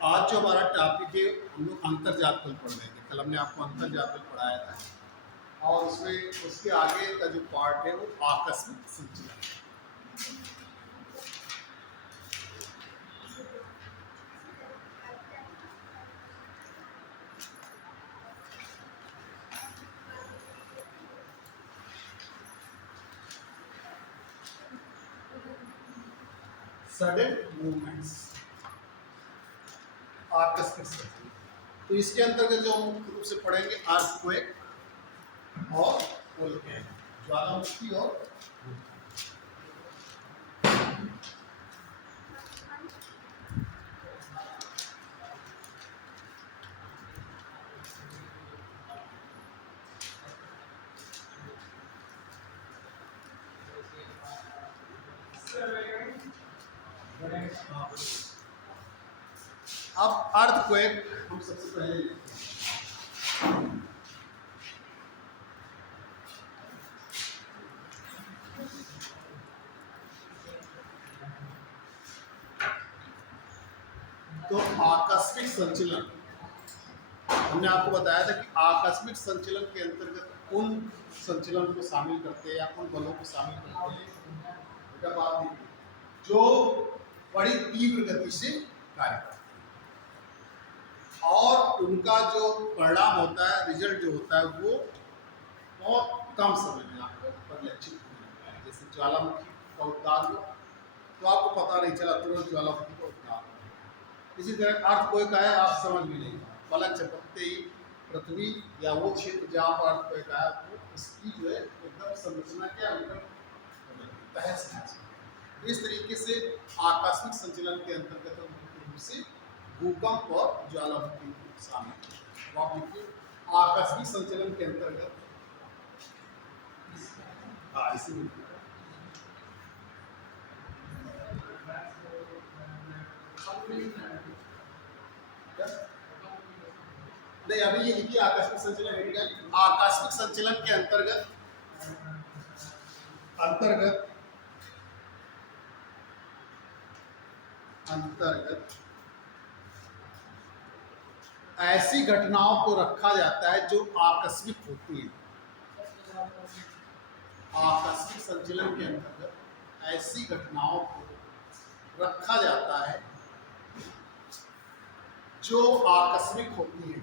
आज जो हमारा टॉपिक है हम लोग अंतर्जात बल पढ़ रहे थे। कल हमने आपको अंतर्जात बल पढ़ाया था और उसमें उसके आगे का जो पार्ट है वो आकस्मिक संचलन। सडन मूवमेंट्स, आकस्मिक संचलन। तो इसके अंतर्गत जो हम मुख्य रूप से पढ़ेंगे अर्थक्वेक और वोल्केनो, ज्वालामुखी और अब अर्थक्वेक हम सबसे पहले लिखते हैं। तो आकस्मिक संचलन, हमने आपको बताया था कि आकस्मिक संचलन के अंतर्गत उन संचलन को शामिल करते हैं या उन बलों को शामिल करते हैं बेटा बात देखिए, जो बड़ी तीव्र गति से कार्य करते हैं और उनका जो परिणाम होता है, रिजल्ट जो होता है वो बहुत कम समय में आपको परिलक्षित होता है। जैसे ज्वालामुखी का उद्गार हुआ तो आपको पता नहीं चला तुरंत ज्वालामुखी का उद्गार हुआ। इसी तरह अर्थक्वेक आया आप समझ भी नहीं पाए, पलक झपकते ही पृथ्वी या वो क्षेत्र जहाँ पर अर्थक्वेक आया वो उसकी जो है एकदम संरचना क्या तहस नहस। इस तरीके से आकस्मिक संचलन के अंतर्गत मुख्य रूप से भूकंप और ज्वालामुखी शामिल। आप देखिए आकस्मिक संचलन के अंतर्गत नहीं, अभी ये लिखिए आकस्मिक संचलन। आकस्मिक संचलन के अंतर्गत ऐसी घटनाओं को रखा जाता है जो आकस्मिक होती है। आकस्मिक संचलन के अंतर्गत ऐसी घटनाओं को रखा जाता है जो आकस्मिक होती है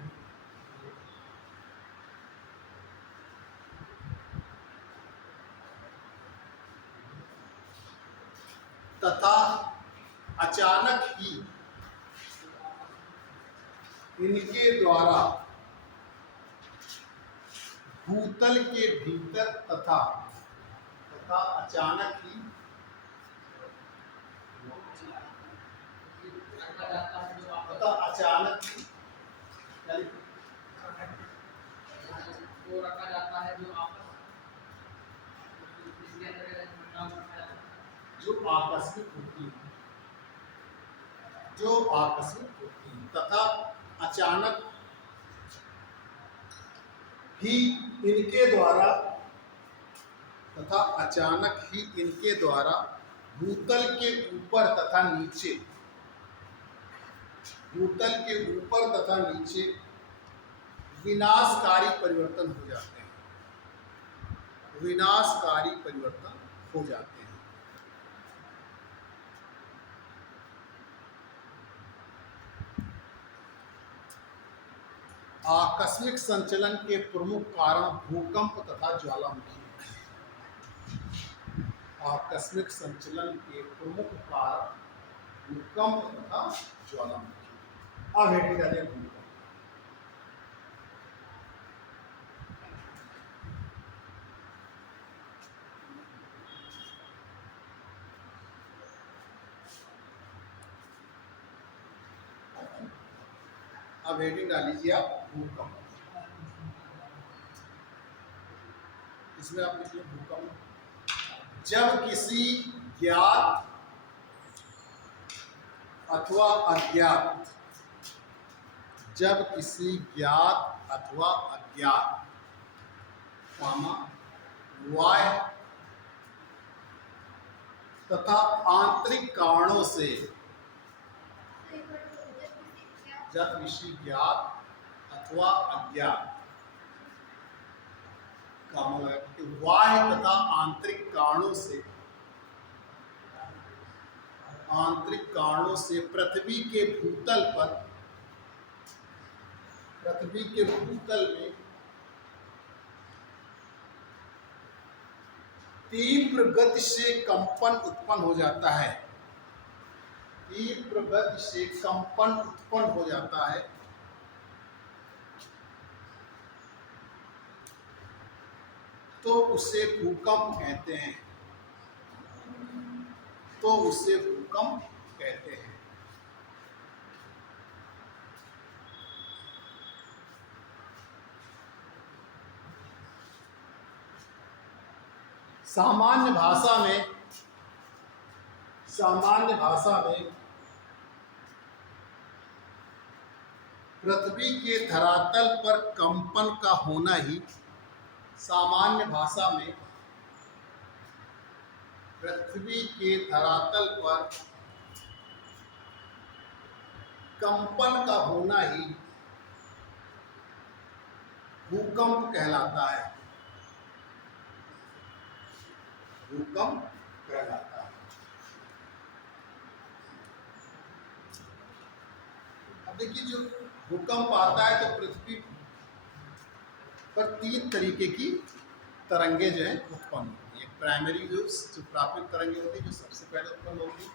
तथा अचानक ही इनके द्वारा भूतल के भीतर तथा अचानक ही वो रखा जाता है जो आकस्मिक होती है तथा अचानक ही इनके द्वारा भूतल के ऊपर तथा नीचे विनाशकारी परिवर्तन हो जाते हैं। आकस्मिक संचलन के प्रमुख कारण भूकंप तथा ज्वालामुखी। आकस्मिक संचलन के प्रमुख कारण भूकंप तथा ज्वालामुखी। अब हेडिंग डालिए भूकंप। अब हेडिंग डाल लीजिए आप भूकंप। इसमें आप लिखिए भूकंप जब किसी ज्ञात अथवा अज्ञात बाह्य तथा आंतरिक कारणों से जत विषय ज्ञात अथवा अज्ञात का मतलब है कि बाह्य तथा आंतरिक कारणों से पृथ्वी के भूतल में तीव्र गति से कंपन उत्पन्न हो जाता है। तीव्र गति से कंपन उत्पन्न हो जाता है तो उसे भूकंप कहते हैं। सामान्य भाषा में पृथ्वी के धरातल पर कंपन का होना ही पृथ्वी के धरातल पर कंपन का होना ही भूकंप कहलाता है। अब देखिए, जो भूकंप आता है तो पृथ्वी पर 3 तरीके की तरंगे जो है उत्पन्न होती है। प्राइमरी वेव्स, जो प्राथमिक तरंगे होती है, जो सबसे पहले उत्पन्न होती है,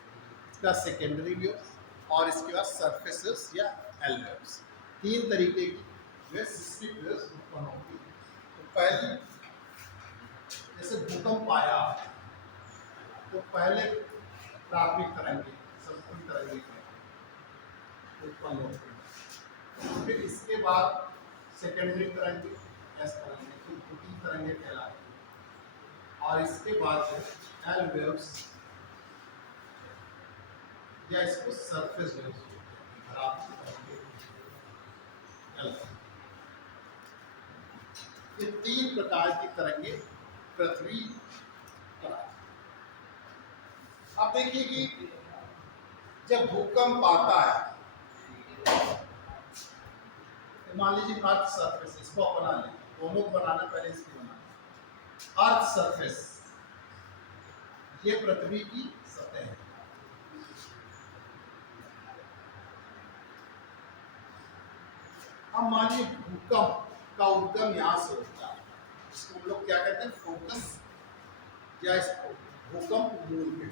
इसका सेकेंडरी वेव्स, और इसके बाद सरफेस वेव्स या एल वेव्स। 3 तरीके की सिस्मिक वेव्स उत्पन्न होती है। तो पहले जैसे भूकंप आया तो पहले प्राथमिक तरंगे, संपूर्ण तरंगे उत्पन्न होती है। फिर इसके बाद सेकेंडरी तरंगे, एस तरंगे, फिर द्वितीय तरंगे कहलाती है। और इसके बाद एल वेव्स या इसको सरफेस वेव्स, ये 3 प्रकार की तरंगे पृथ्वी पर। अब देखिए कि जब भूकंप आता है, मान लीजिए अर्थ सरफेस, इसको बना लें, दोनों को बनाना, पहले इसको बनाना। अर्थ सरफेस ये पृथ्वी की सतह है। अब मानिए भूकंप का उद्गम यहाँ से होता है, इसको हम लोग क्या कहते हैं, फोकस, या इसको भूकंप मूल में।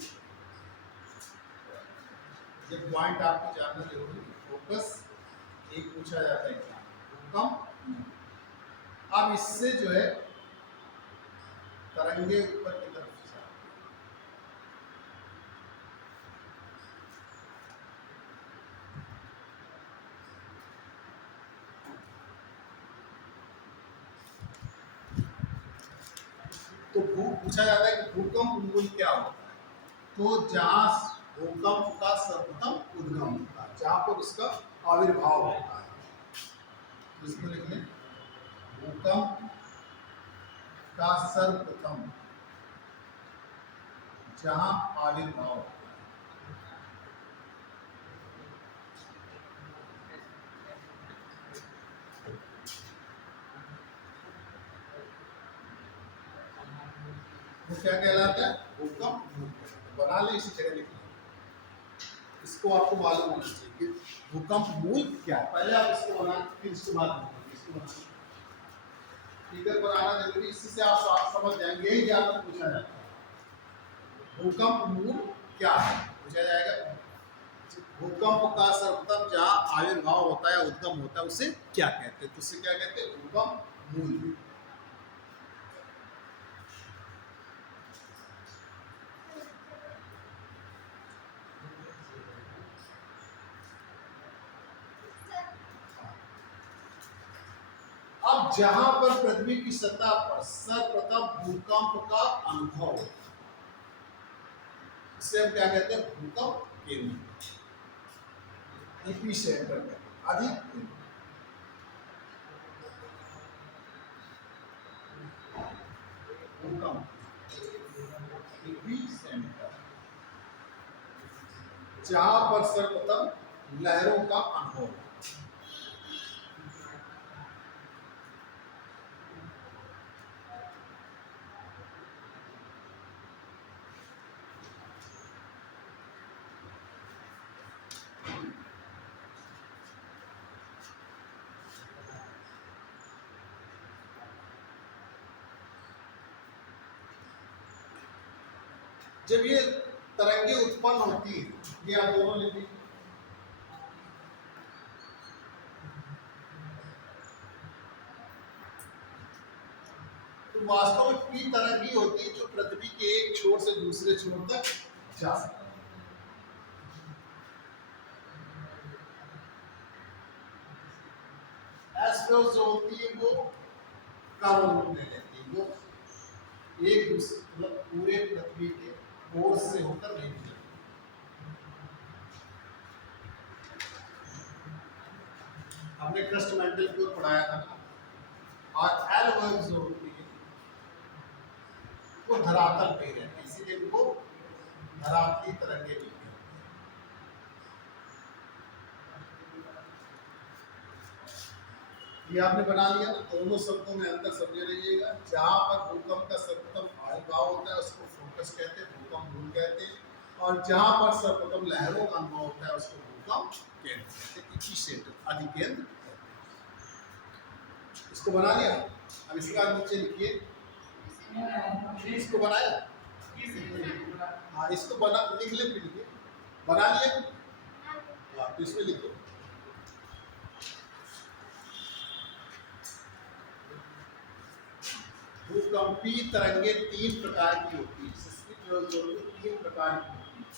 ये पॉइंट आपको जानना जरूरी है। फोकस एक पूछा जाता है एग्जाम, भूकंप। अब इससे जो है तरंगे ऊपर की तरफ तो पूछा जाता है कि भूकंप मूल क्या होता है। तो जहां भूकंप का सर्वप्रथम उद्गम होता है, जहां पर उसका आविर्भाव होता है, इसको लिख लें, भूकंप का सर्वप्रथम जहां आविर्भाव होता है। वो क्या कहलाता है, भूकंप। बना ले, इसी जगह लिख लें। इसको आपको मालूम होना चाहिए कि भूकंप मूल क्या है। पहले आप इसको बना, फिर इसके बाद इसको बना, फिगर बनाना जरूरी, इसी से आप समझ जाएंगे। यही आपको पूछा जाता है, भूकंप मूल क्या है, पूछा जाएगा। भूकंप का सर्वप्रथम जहाँ आविर्भाव होता है, उद्गम होता है, उसे क्या कहते हैं, तो उसे क्या कहते हैं, भूकंप मूल। अब जहां पर पृथ्वी की सतह पर सर्वप्रथम भूकंप का अनुभव होता है, इसे हम क्या कहते हैं, भूकंप केंद्र, एपिसेंटर कहते हैं, अधिक केंद्र। भूकंप एपिसेंटर, जहां पर सर्वप्रथम लहरों का अनुभव, जब ये तरंगे उत्पन्न होती है, ये आप दोनों लिखिए, तो वास्तव में पी तरंग ही होती है जो पृथ्वी के एक छोर से दूसरे छोर तक जा सकती है। एस्ट्रोस जो होती है वो कम रूप ले लेती है, वो एक दूसरे मतलब पूरे पृथ्वी के ओर से होकर नहीं गुजरती। हमने क्रस्ट मेंटल को पढ़ाया था ना, और एल वेव्स जो होती है वो धरातल पे रहती है, इसीलिए उनको धरातली तरंगे भी कहते हैं। ये आपने बना लिया ना, दोनों शब्दों में अंतर समझे रहिएगा। जहां पर भूकंप का सर्वप्रथम आविर्भाव होता है उसको फोकस कहते हैं, भूकंप धूल कहते हैं, और जहां पर सर्वप्रथम लहरों का अनुभव होता है उसको भूकंप केंद्र कहते हैं, एपिसेंटर अधिकेंद्र। इसको बना लिया। अब इसका नीचे लिखिए, इसको बनाया, हाँ इसको बना लिख ले, फिर लिखिए, बना लिया, हाँ तो इसमें लिखो भूकंपी तरंगे तीन प्रकार की होती है, तीन प्रकार की होती है।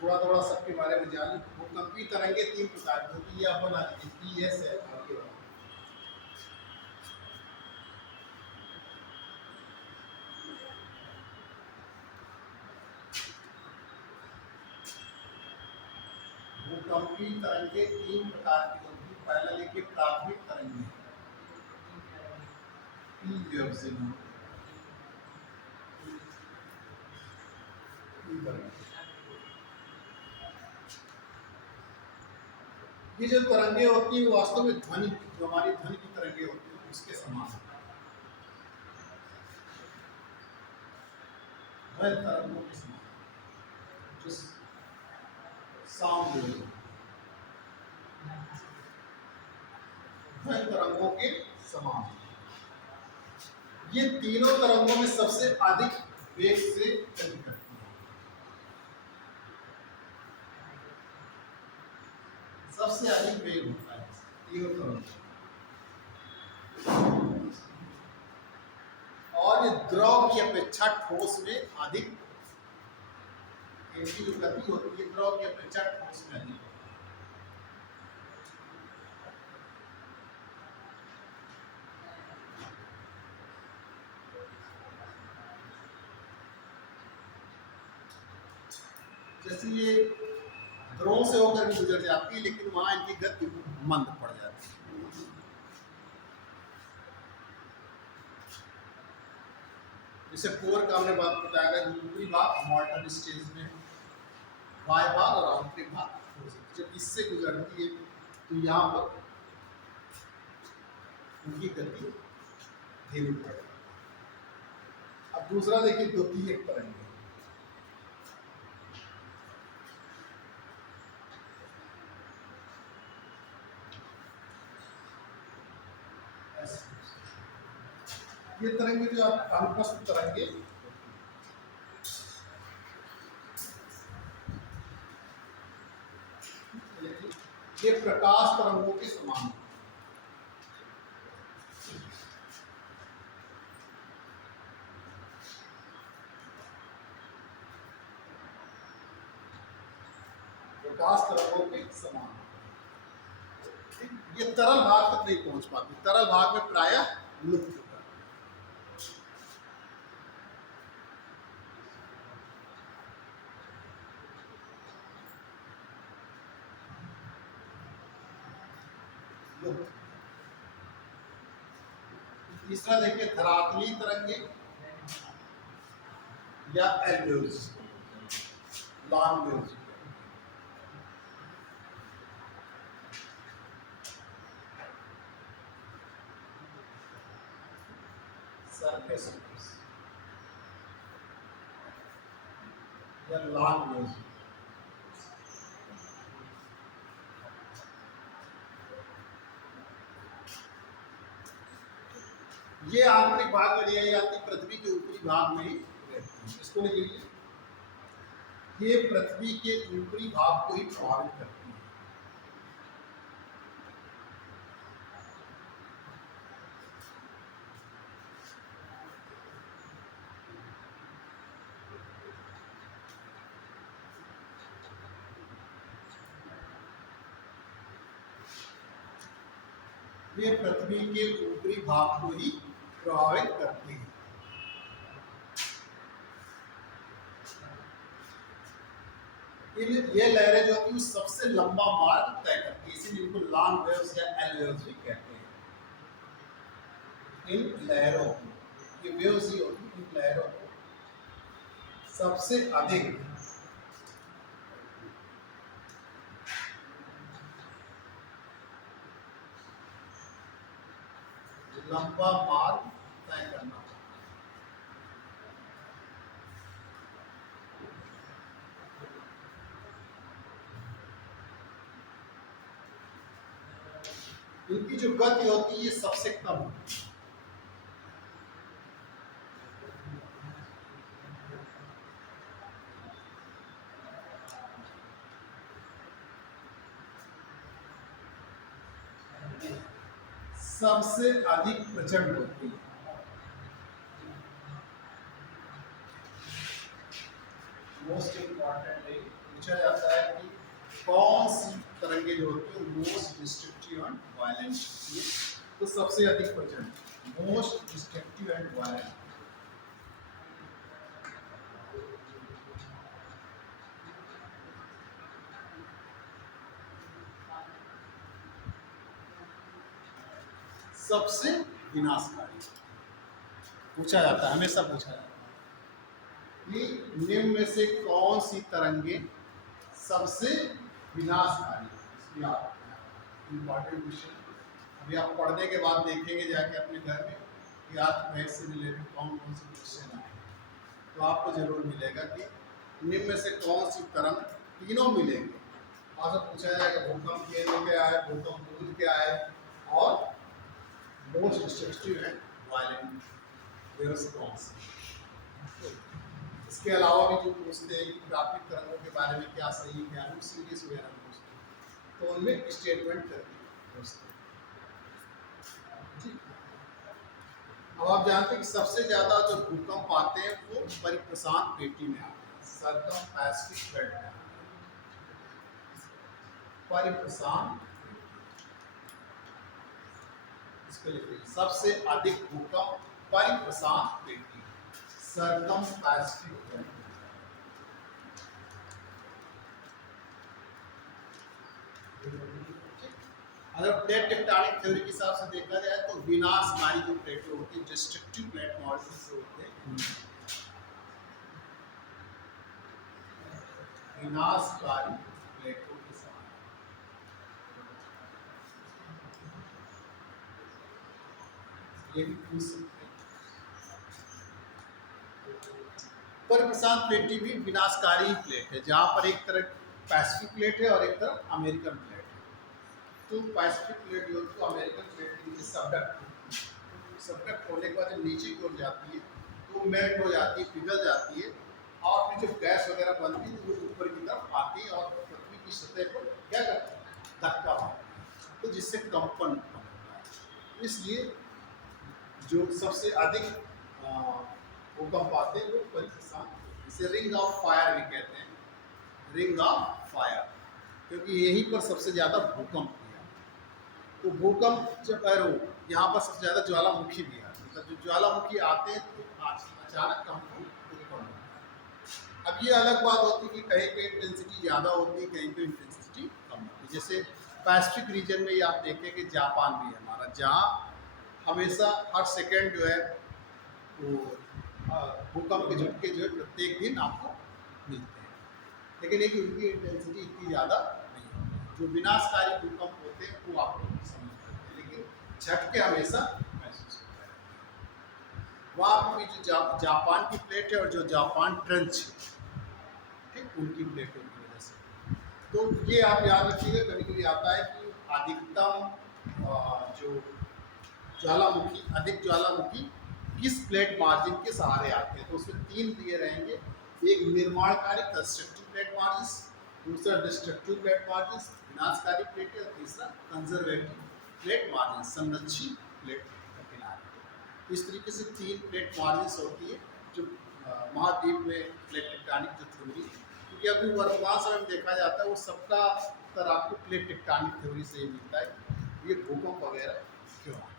थोड़ा थोड़ा सबके बारे में जान। भूकंपी तरंगे तीन प्रकार की होती है, ये आप बना लीजिए, पी एस है आगे वाला। भूकंपी तरंगे तीन प्रकार की होती है। पहला लिखिए प्राथमिक तरंगे, ये जो तरंगे होती है वो वास्तव में ध्वनि, जो हमारी ध्वनि की तरंगे होती है उसके समान है, तरंगों के समान, जो साउंड तरंगों के समान। ये तीनों तरंगों में सबसे अधिक वेग से गति करती है, सबसे अधिक वेग होता है तीनों तरंगों, और ये द्रव की अपेक्षा ठोस में अधिक, इनकी जो गति होती है द्रव की अपेक्षा ठोस में अधिक। जैसे ये ध्रुवों से होकर भी गुजर जाती है, लेकिन वहां इनकी गति मंद पड़ जाती है। जैसे कोर का हमने बात बताया, ऊपरी भाग मॉल्टन स्टेज में, बाएं भाग और आंतरिक भाग, जब इससे गुजरती है तो यहाँ पर उनकी गति धीरे पड़ जाती है। अब दूसरा देखिए द्वितीयक तरंग, ये तरंगे जो आप अनुपस्थित तरंगे, ये प्रकाश तरंगों के समान है। प्रकाश तरंगों के समान, ये तरल भाग तक नहीं पहुंच पाती, तरल भाग में प्रायः लुप्त होता है। तीसरा देखिए धरातली तरंगे या एल्वेव्स, लॉन्ग वेव्स। सरफेस वेव्स या लॉन्ग वेव्स। ये आंतरिक भाग में दिया जाती है, पृथ्वी के ऊपरी भाग में ही रहती है। इसको लिख लीजिए, ये पृथ्वी के ऊपरी भाग को ही प्रभावित करती है। ये पृथ्वी के ऊपरी भाग को ही प्रभावित करती है। ये लहरें जो होती है सबसे लंबा मार्ग तय करती है, इसीलिए इनको लॉन्ग वेव्स या एल वेव्स भी कहते हैं। इन लहरों को, ये वेव्स ही होती है, इन लहरों को सबसे अधिक लंबा मार्ग तय करना। इनकी जो गति होती है ये सबसे कम होती है। सबसे अधिक प्रचंड होती है। मोस्ट इंपॉर्टेंट पूछा जाता है कि कौन सी तरंगे जो होती है मोस्ट डिस्ट्रक्टिव एंड वायलेंट होती है, तो सबसे अधिक प्रचंड मोस्ट डिस्ट्रक्टिव एंड वायलेंट। सबसे विनाशकारी पूछा जाता है, हमेशा पूछा जाता है कि निम्न में से कौन सी तरंगे सबसे विनाशकारी। इंपॉर्टेंट विषय अभी आप पढ़ने के बाद देखेंगे जाके अपने घर में कि आज मैथ से रिलेटेड कौन कौन से क्वेश्चन आए, तो आपको जरूर मिलेगा कि निम्न में से कौन सी तरंग, तीनों मिलेंगे। और सब पूछा जाएगा भूकंप केंद्र क्या है, भूकंप मूल क्या है, और most destructive and violent response. इसके अलावा भी जो पूछते हैं कि प्राकृतिक तरंगों के बारे में क्या सही है क्या नहीं, सीरीज वगैरह पूछते हैं, तो उनमें स्टेटमेंट करके पूछते हैं। ठीक, अब आप जानते हैं कि सबसे ज्यादा जो भूकंप आते हैं वो परिप्रशांत पेटी में आते हैं, सर्कमपैसिफिक बेल्ट में आते हैं। परिप्रशांत, सबसे अधिक भूकंप परिप्रशांत पेटी, सर्कमपैसिफिक बेल्ट। अगर प्लेट टेक्टोनिक थ्योरी के हिसाब से देखा जाए तो विनाशकारी जो प्लेटें होती है, डिस्ट्रक्टिव प्लेट मॉडल्स जो होते हैं, विनाशकारी प्लेटों के साथ ये भी पूछ सकते हैं। परिप्रशांत प्लेटी भी विनाशकारी प्लेट है, जहां पर एक तरफ पैसिफिक प्लेट है और एक तरफ अमेरिकन प्लेट है। तो पैसिफिक प्लेट जो तो अमेरिकन प्लेट की सबडक्ट होने के बाद जब नीचे की ओर जाती है तो मेल्ट हो जाती है, पिघल जाती है, और फिर जब गैस वगैरह बनती है तो वो ऊपर की तरफ आती है और पृथ्वी की सतह पर क्या करती है, धक्का मारती है, तो जिससे कंपन उत्पन्न होता है। इसलिए जो सबसे अधिक भूकंप आते हैं वो परिप्रशांत, इसे रिंग ऑफ फायर भी कहते हैं, रिंग ऑफ फायर, क्योंकि यहीं पर सबसे ज़्यादा भूकंप। तो भूकंप जब यहाँ पर सबसे ज़्यादा ज्वालामुखी भी आते हैं, मतलब जो ज्वालामुखी आते हैं तो अचानक कंपन उत्पन्न होता है। अब ये अलग बात होती है कि कहीं पे इंटेंसिटी ज़्यादा होती है, कहीं पे इंटेंसिटी कम होती है। जैसे पैसिफिक रीजन में ये आप देखें कि जापान भी है हमारा, जहाँ हमेशा हर सेकेंड जो है वो भूकंप के झटके जो है प्रत्येक दिन आपको मिलते हैं, लेकिन एक उनकी इंटेंसिटी इतनी ज़्यादा नहीं होती। जो विनाशकारी भूकंप होते हैं वो आपको समझ पाते हैं, लेकिन झटके हमेशा महसूस होते हैं। वहाँ पर भी जो जापान की प्लेट है और जो जापान ट्रेंच है, ठीक, उनकी प्लेटों की वजह से। तो ये आप याद रखिएगा, कभी कभी आता है कि अधिकतम जो ज्वालामुखी अधिक ज्वालामुखी किस प्लेट मार्जिन के सहारे आते हैं, तो उसमें तीन दिए रहेंगे। एक निर्माणकारी कंस्ट्रक्टिव प्लेट मार्जिन, दूसरा डिस्ट्रक्टिव प्लेट मार्जिन विनाशकारी प्लेट, और तीसरा कंजर्वेटिव प्लेट मार्जिन संरक्षी प्लेट का किनारे। इस तरीके से तीन प्लेट मार्जिन होती है जो महाद्वीप में प्लेट टेक्टोनिक जो थ्योरी, क्योंकि अभी वर्तमान समय में देखा जाता है वो सबका उत्तर आपको प्लेट टेक्टोनिक थ्योरी से ही मिलता है कि ये भूकंप वगैरह क्यों आता है।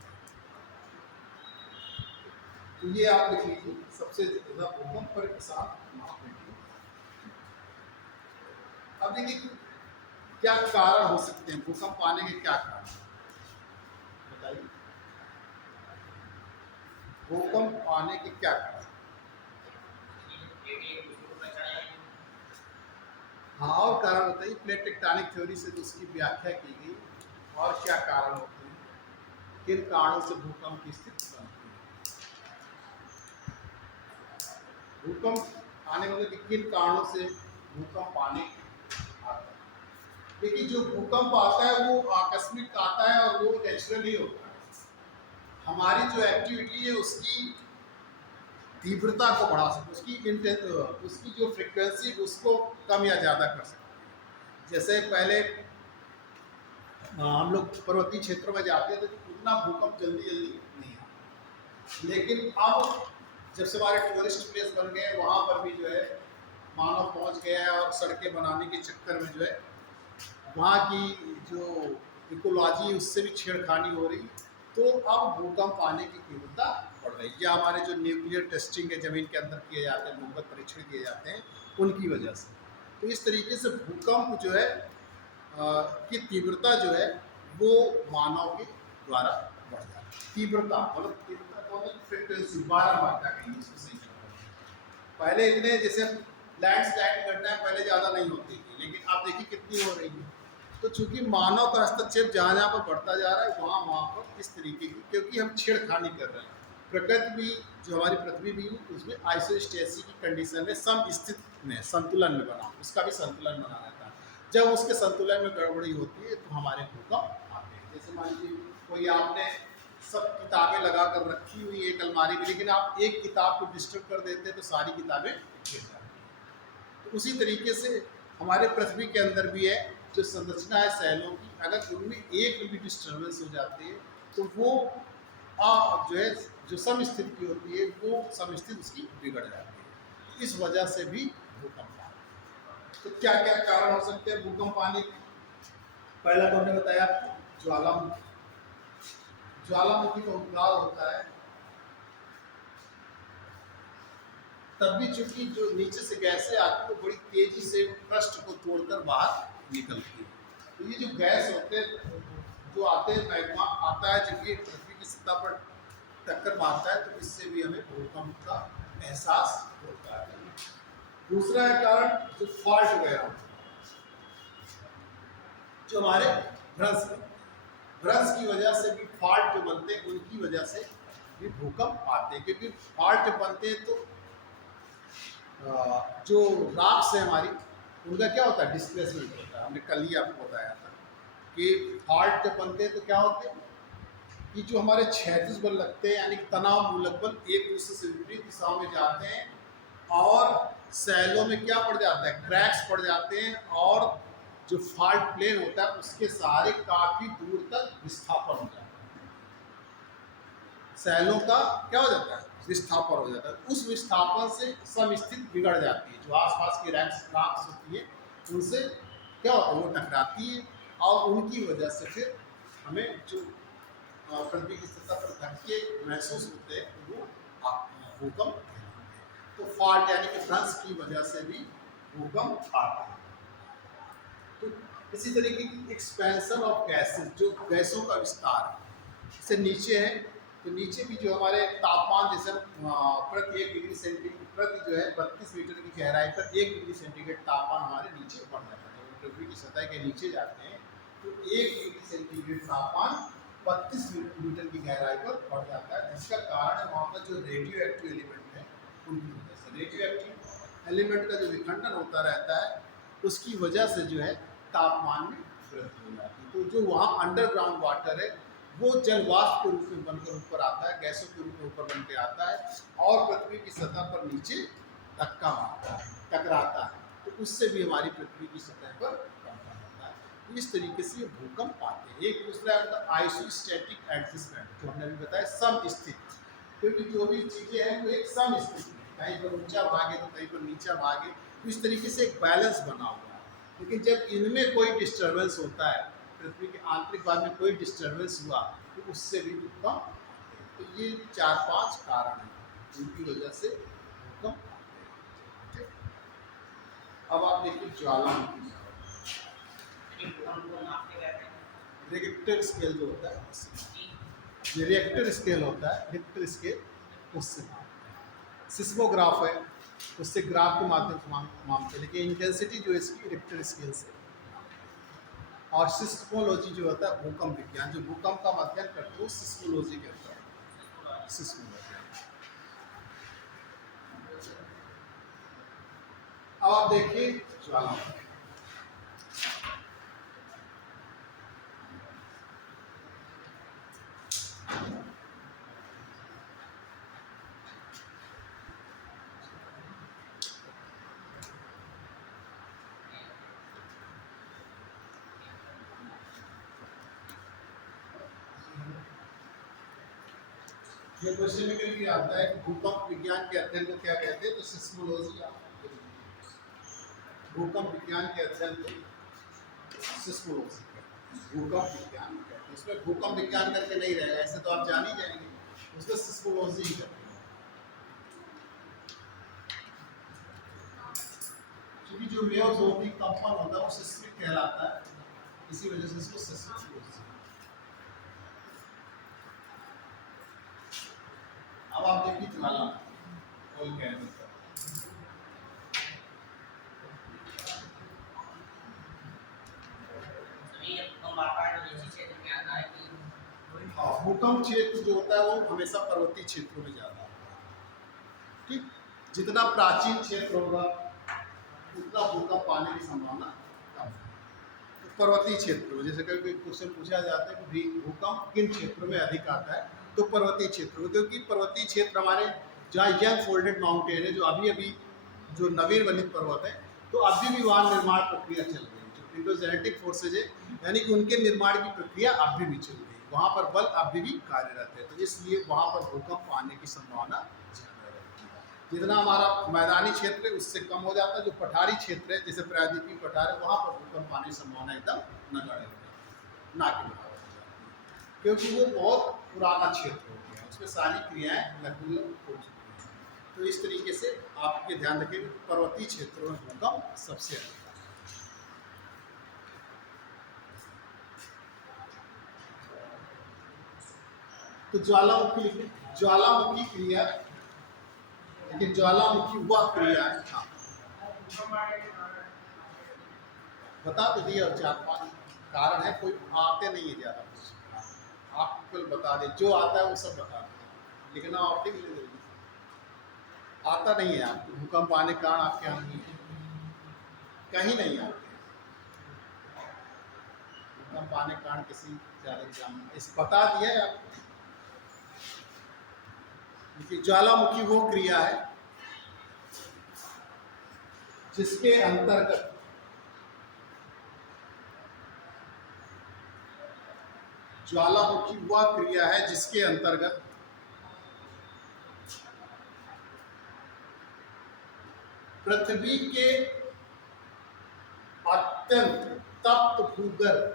तो ये आप लिख लीजिए, सबसे ज्यादा भूकंप पर साथ महाद्वीप। अब देखिए क्या कारण हो सकते हैं भूकंप आने के, क्या कारण बताइए, भूकंप आने के क्या कारण। हाँ, और कारण बताइए, प्लेट टेक्टोनिक थ्योरी से तो उसकी व्याख्या की गई, और क्या कारण होते हैं, किन कारणों से भूकंप की स्थिति बनती है। भूकंप आने वाले कि किन कारणों से भूकंप आने आता है। देखिए जो भूकंप आता है वो आकस्मिक आता है और वो नेचुरल ही होता है। हमारी जो एक्टिविटी है उसकी तीव्रता को बढ़ा सकते, उसकी जो फ्रिक्वेंसी उसको कम या ज़्यादा कर सकते हैं। जैसे पहले हम लोग पर्वतीय क्षेत्रों में जाते थे तो उतना भूकंप जल्दी जल्दी नहीं आता, लेकिन अब जब से हमारे टूरिस्ट प्लेस बन गए वहाँ पर भी जो है मानव पहुँच गया है, और सड़कें बनाने के चक्कर में जो है वहाँ की जो इकोलॉजी उससे भी छेड़खानी हो रही, तो अब भूकंप आने की तीव्रता बढ़ रही है। या हमारे जो न्यूक्लियर टेस्टिंग है ज़मीन के अंदर किए जाते हैं, भूगर्भ परीक्षण किए जाते हैं, उनकी वजह से। तो इस तरीके से भूकंप जो है की तीव्रता जो है वो मानव के द्वारा बढ़ जाती है। तीव्रता मतलब फ्रिक्वेंसी, 12 मात्रा कहेंगे इसको सही शब्द। पहले इतने जैसे लैंडस्लाइड घटनाएं पहले ज़्यादा नहीं होती थी, लेकिन अब देखिए कितनी हो रही है। तो चूंकि मानव का हस्तक्षेप जहाँ जहाँ पर बढ़ता जा रहा है वहाँ पर इस तरीके की, क्योंकि हम छेड़खानी कर रहे हैं। प्रकृति भी जो हमारी पृथ्वी भी उसमें आइसोस्टेसी की कंडीशन में सम स्थित में संतुलन में बना, उसका भी संतुलन बना रहता है। जब उसके संतुलन में गड़बड़ी होती है तो हमारे भूकंप आते हैं। जैसे मान लीजिए कोई आपने सब किताबें लगा कर रखी हुई एक अलमारी में, लेकिन आप एक किताब को डिस्टर्ब कर देते हैं तो सारी किताबें गिर जाती हैं। तो उसी तरीके से हमारे पृथ्वी के अंदर भी है जो संरचना है सैलों की, अगर उनमें एक भी डिस्टर्बेंस हो जाती है तो वो जो है जो समस्थिति की होती है वो समस्थिति उसकी बिगड़ जाती है। इस वजह से भी भूकंप आता है। तो क्या क्या कारण हो सकते हैं भूकंप आने के। पहला तो हमने बताया ज्वालामुखी। ज्वालामुखी का उद्गार होता है तब भी चूंकि जो नीचे से गैसें आती है वो बड़ी तेजी से पृष्ठ को तोड़कर बाहर निकलती है। तो ये जो गैस होते हैं जो आते हैं, मैग्मा आता है जब ये पृथ्वी की सतह पर टक्कर मारता है तो इससे भी हमें भूकंप का एहसास होता है। दूसरा है कारण जो फॉल्ट वगैरह जो हमारे भ्रंश की वजह से भी फॉल्ट जो बनते हैं उनकी वजह से भी भूकंप आते हैं। क्योंकि फॉल्ट जब बनते हैं तो जो रॉक्स है हमारी उनका क्या होता है, डिस्प्लेसमेंट होता है। हमने कल ही आपको बताया था कि फॉल्ट जब बनते हैं तो क्या होते हैं कि जो हमारे क्षैतिज बल लगते हैं यानी तनाव मूलक बल एक दूसरे से विपरीत दिशाओं में जाते हैं और सैलों में क्या पड़ जाता है, क्रैक्स पड़ जाते हैं, और जो फॉल्ट प्लेन होता है उसके सहारे काफी दूर तक विस्थापन हो जाता है। सैलों का क्या हो जाता है, विस्थापन हो जाता है। उस विस्थापन से समस्थिति बिगड़ जाती है। जो आसपास की रॉक्स होती है उनसे क्या होता है, वो टकराती है और उनकी वजह से फिर हमें जो पृथ्वी की सतह पर धक्के महसूस होते हैं वो भूकंप। तो फॉल्ट यानी कि भ्रंश की वजह से भी भूकंप आता है। तो इसी तरीके की एक्सपेंशन ऑफ गैसेस, जो गैसों का विस्तार जैसे नीचे है तो नीचे भी जो हमारे तापमान जैसे प्रति 1 डिग्री सेंटीग्रेड प्रति जो है 32 मीटर की गहराई पर 1 डिग्री सेंटीग्रेड तापमान हमारे नीचे बढ़ जाता है। जब पृथ्वी की सतह के नीचे जाते हैं तो 1 डिग्री सेंटीग्रेड तापमान 32 मीटर की गहराई पर बढ़ जाता है, जिसका कारण है वहाँ पर जो रेडियो एक्टिव एलिमेंट है उनकी वजह से। रेडियो एक्टिव एलिमेंट का जो विखंडन होता रहता है उसकी वजह से जो है तापमान में वृद्धि हो जाती है। तो जो वहाँ अंडरग्राउंड वाटर है वो जल वाष्प के रूप में बनकर ऊपर आता है, गैसों के रूप में ऊपर बन के आता है और पृथ्वी की सतह पर नीचे धक्का मारता है, टकराता है, तो उससे भी हमारी पृथ्वी की सतह पर धक्का होता है। तो इस तरीके से ये भूकंप आते हैं। एक दूसरा आइसोस्टैटिक एडजस्टमेंट, जो हमने अभी बताया समस्थित, क्योंकि जो भी चीज़ें हैं वो एक समस्थित है, कहीं पर ऊंचा भाग है तो कहीं पर नीचा भाग है, तो इस तरीके से एक बैलेंस बना हुआ है। लेकिन जब इनमें कोई डिस्टर्बेंस होता है, पृथ्वी के आंतरिक भाग में कोई डिस्टर्बेंस हुआ तो उससे भी भूकंप आते हैं। तो ये 4-5 कारण हैं जिनकी वजह से भूकंप आते हैं। अब आप देखिए ज्वालामुखी, रिक्टर स्केल जो होता है, ये रिएक्टर स्केल होता है, रिक्टर स्केल उससे सिस्मोग्राफ है, उससे ग्राफ के माध्यम से मापते हैं, लेकिन इंटेंसिटी जो है इसकी रिक्टर स्केल से। और सिस्मोलॉजी जो होता है भूकंप विज्ञान, जो भूकंप का अध्ययन करते हैं वो सिस्मोलॉजी कहता है, सिस्मोलॉजी। अब आप देखिए ज्वालामुखी, ये क्वेश्चन में कभी आता है कि भूकंप विज्ञान के अध्ययन को क्या कहते हैं, तो सिस्मोलॉजी। भूकंप विज्ञान के अध्ययन को सिस्मोलॉजी कहते हैं, भूकंप विज्ञान कहते हैं। इसमें भूकंप विज्ञान करके नहीं रहेगा, ऐसे तो आप जान ही जाएंगे, उसमें सिस्मोलॉजी ही करते हैं। क्योंकि जो वेव्स होती है, कंपन होता है, वो सिस्मिक कहलाता है, इसी वजह से इसको सिस्मोलॉजी। अब आप देखिए ज्वालामुखी वोल्केनो, भूकंप क्षेत्र जो होता है वो हमेशा पर्वतीय क्षेत्रों में ज्यादा होता है। ठीक, जितना प्राचीन क्षेत्र होगा उतना भूकंप आने की संभावना कम है। तो पर्वतीय क्षेत्रों में, जैसे कभी क्वेश्चन पूछा जाता है कि भूकंप किन क्षेत्रों में अधिक आता है, तो पर्वतीय क्षेत्रों में, क्योंकि पर्वतीय क्षेत्र हमारे जहाँ यंग फोल्डेड माउंटेन है, जो अभी अभी जो नवीन वलित पर्वत है, तो अभी भी वहाँ निर्माण प्रक्रिया चल रही है, जो प्लेटोजेनेटिक फोर्सेज है, यानी कि उनके निर्माण की प्रक्रिया अभी भी चल रही है, वहाँ पर बल अभी भी कार्यरत है, तो इसलिए वहाँ पर भूकंप आने की संभावना ज़्यादा रहती है। जितना हमारा मैदानी क्षेत्र है उससे कम हो जाता है, जो पठारी क्षेत्र है जैसे प्रायद्वीपीय पठार है, वहाँ पर भूकंप आने की संभावना एकदम नगण्य हो जाती है, ना के बराबर हो जाती है, क्योंकि वो बहुत पुराना क्षेत्र हो गया, उसमें सारी क्रियाएँ लगभग हो चुकी हैं। तो इस तरीके से आपके ध्यान रखें, पर्वतीय क्षेत्रों में भूकंप सबसे अधिक। तो ज्वालामुखी, ज्वालामुखी क्रिया, लेकिन ज्वालामुखी वह क्रिया है, हाँ बता तो दिया, और 4-5 कारण है, कोई आते नहीं है ज़्यादा कुछ, आप केवल बता दें, जो आता है वो सब बता दें, लिखना आप लिख ले, आता नहीं है आपको, भूकंप आने कारण आपके यहाँ नहीं है, कहीं नहीं आते, भूकंप आने कारण किसी ज़्यादा एग्जाम इस बता दिया है आपको। ज्वालामुखी वो क्रिया है जिसके अंतर्गत ज्वालामुखी वह क्रिया है जिसके अंतर्गत पृथ्वी के अत्यंत तप्त भूगर्भ,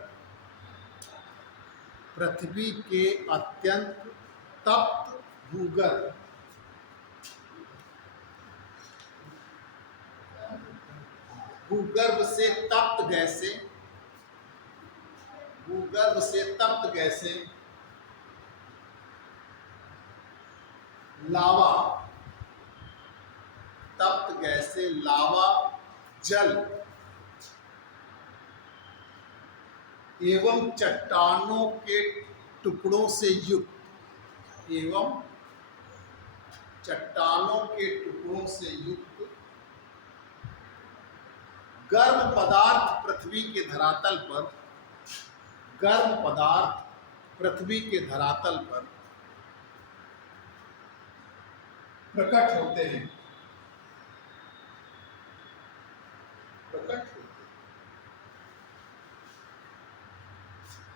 पृथ्वी के अत्यंत तप्त भूगर्भ भूगर्भ से तप्त गैसें, भूगर्भ से तप्त गैसें, लावा, तप्त गैसें, लावा, जल एवं चट्टानों के टुकड़ों से युक्त एवं चट्टानों के टुकड़ों से युक्त गर्म पदार्थ पृथ्वी के धरातल पर, गर्म पदार्थ पृथ्वी के धरातल पर प्रकट होते हैं, प्रकट होते हैं।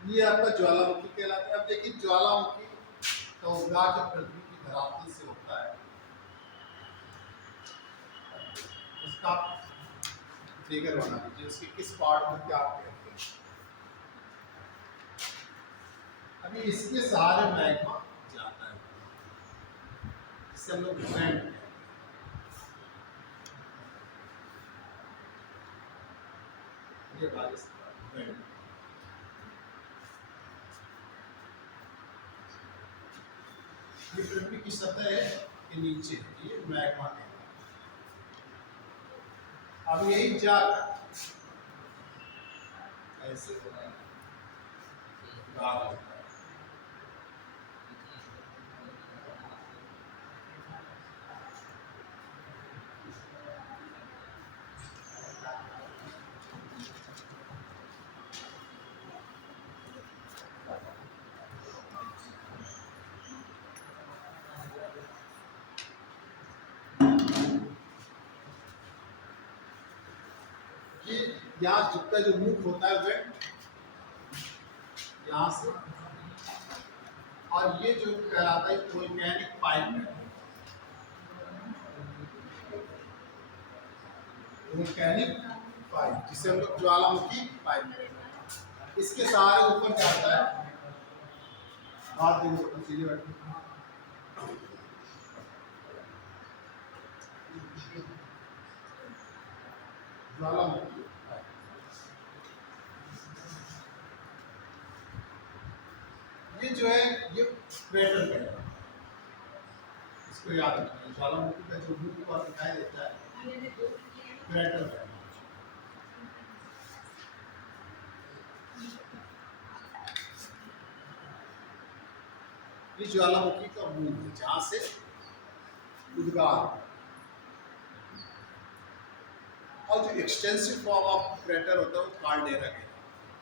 ये आपका ज्वालामुखी कहलाता है। अब देखिए ज्वालामुखी का उद्गार जब पृथ्वी की धरातल से होता है, उसका फिगर बना दीजिए, उसके किस पार्ट को क्या कहते हैं। अभी इसके सहारे मैग्मा जाता है, जिससे हम लोग वेंट, ये वेंट, ये पृथ्वी की सतह के नीचे ये मैग्मा है। अब यही जाकर ऐसे गाढ़ा होता है। यहाँ जितना जो मुख होता है वेंट यहाँ से, और ये जो कहलाता है वोल्केनिक पाइप है, वोल्केनिक पाइप जिसे हम लोग ज्वालामुखी पाइप कहते हैं। इसके सहारे ऊपर जाता है, हाथ दिन सीधे बैठे, ज्वालामुखी ये जो है ये क्रेटर है, इसको याद रखना। ज्वालामुखी का जो मुख पर दिखाई देता है क्रेटर है। ये ज्वालामुखी का मुंह है जहां से उद्गार, और जो एक्सटेंसिव फॉर्म ऑफ क्रेटर होता है वो कार्डेरा है,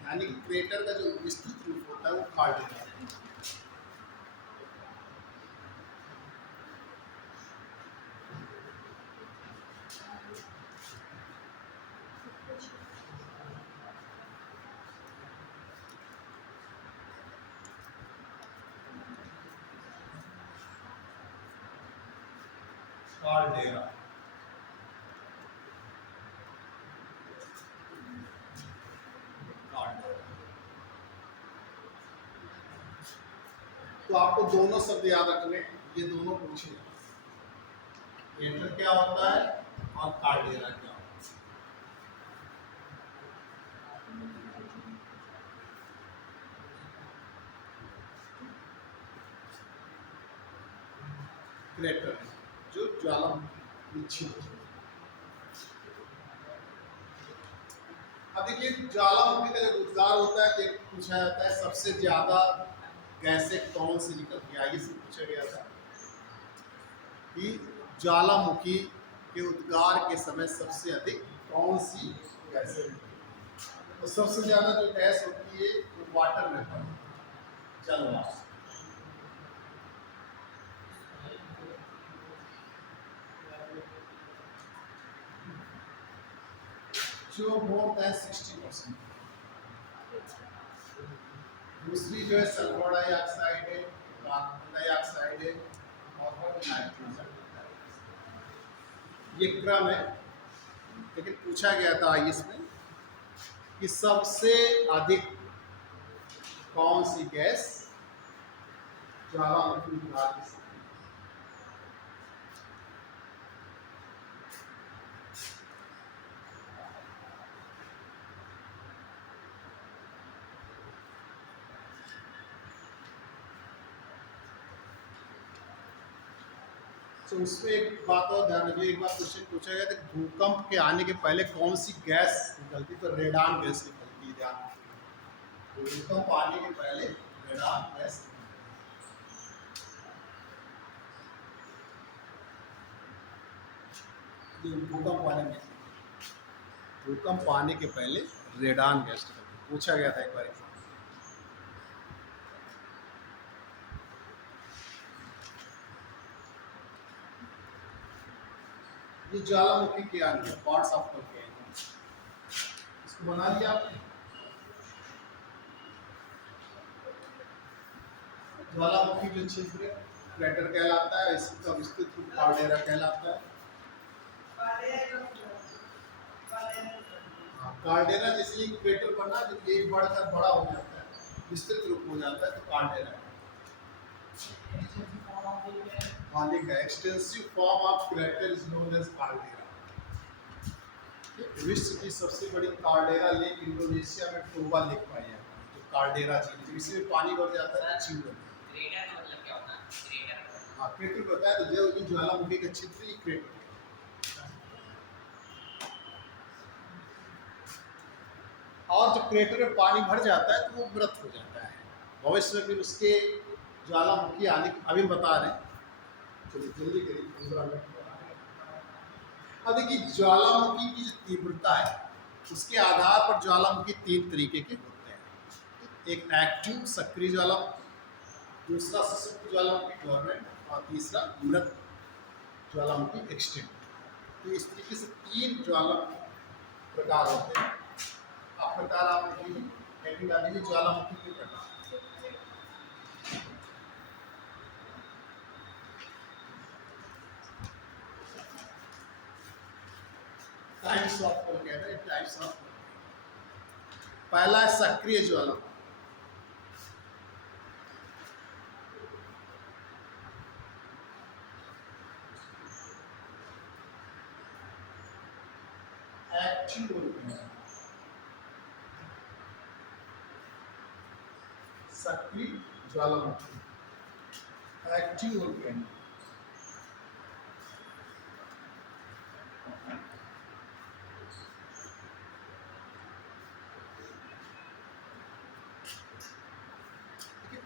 यानी क्रेटर का जो विस्तृत रूप होता है वो कार्डेरा है। कार्डेरा तो आपको दोनों शब्द याद रखने, ये दोनों पूछे, क्रेटर क्या होता है और कार्डेरा क्या होता है। क्रेटर जो ज्वालामुखी। अब देखिए ज्वालामुखी का जब उद्गार होता है तो पूछा जाता है सबसे ज्यादा गैसें कौन सी निकलती है। आगे से पूछा गया था कि ज्वालामुखी के उद्गार के समय सबसे अधिक कौन सी गैसें निकलती है। तो सबसे ज्यादा जो गैस होती है वो वाटर वेपर, जल वाष्प। जो मोर देन 60%। दूसरी जो है सल्फर डाइऑक्साइड है, कार्बन डाइऑक्साइड है और नाइट्रोजन। ये क्रम है, लेकिन पूछा गया था इसमें कि सबसे अधिक कौन सी गैस ज्वालामुखी उद्गार की। तो उसमें एक बात और ध्यान रखिए, एक बार क्वेश्चन पूछा गया था भूकंप के आने के पहले कौन सी गैस निकलती, तो रेडान गैस निकलती है। ध्यान, भूकंप आने के पहले रेडान गैस। भूकंप आने में, भूकंप आने के पहले रेडान गैस पूछा गया था एक बार एग्जाम। ये ज्वालामुखी के अंदर पार्ट्स ऑफ वोल्केनो, इसको बना लिया आपने। ज्वालामुखी जो छिद्र क्रेटर कहलाता है, इसका विस्तृत रूप कार्डेरा कहलाता है। कार्डेरा जैसे क्रेटर बना जब एक बढ़कर बड़ा हो जाता है, विस्तृत रूप हो जाता है, तो कार्डेरा है। हाँ लिखा है, extensive form of crater is known as caldera. विश्व की सबसे बड़ी कार्डेरा लेक इंडोनेशिया में टोबा लेक पाई जाती है, जो कार्डेरा झील, जब इसमें पानी भर जाता है झील बनती है। क्रेटर का मतलब क्या होता है? क्रेटर, हाँ क्रेटर पता है, तो जो ज्वालामुखी का छिद्र ही क्रेटर। और जब क्रेटर में पानी भर जाता है तो वो मृत हो जाता है। भविष्य में फिर उसके ज्वालामुखी आने की, अभी बता रहे हैं, चलिए जल्दी करिए 15 मिनट। अब देखिए ज्वालामुखी की जो तीव्रता है उसके आधार पर ज्वालामुखी 3 तरीके के होते हैं। एक एक्टिव सक्रिय ज्वालामुखी, दूसरा सुसुप्त ज्वालामुखी डोर्मेंट, और तीसरा मृत ज्वालामुखी एक्सटिंक्ट। तो इस तरीके से 3 ज्वालामुखी प्रकार होते हैं। आप प्रकार आप लिखिए ज्वालामुखी के प्रकार। Types of volcano, types of. पहला है सक्रिय ज्वालामुखी। एक्टिव वोल्केनो, सक्रिय ज्वालामुखी, एक्टिव वोल्केनो।